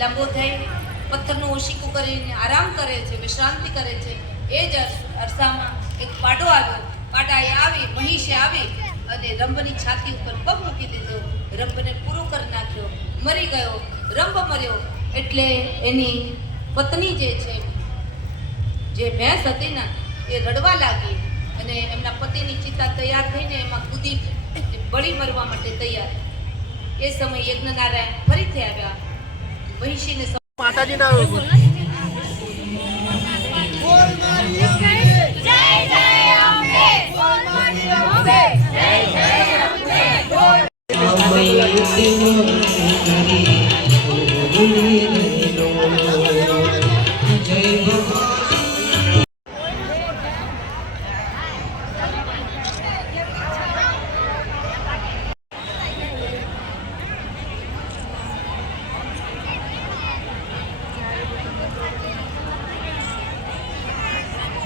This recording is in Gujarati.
લાંબો થઈ પથ્થરનું ઓશીકું કરીને આરામ કરે છે વિશ્રાંતિ કરે છે. એ જ અરસામાં એક પાડો આવ્યો. પાડાએ આવી, મહીશે આવી અને રંભની છાતી ઉપર પગ મૂકી દીધો. રંભને પૂરો કરી નાખ્યો. મરી ગયો. રંભ મર્યો. એટલે એની પત્ની જે છે, જે ભેંસ હતી ને, એ રડવા લાગી અને એમના પતિની ચિતા તૈયાર થઈને એમાં કૂદી બળી મરવા માટે તૈયાર. એ સમયે યજ્ઞનારાયણ ફરીથી આવ્યા. મહિષીને માતાજીના આપણે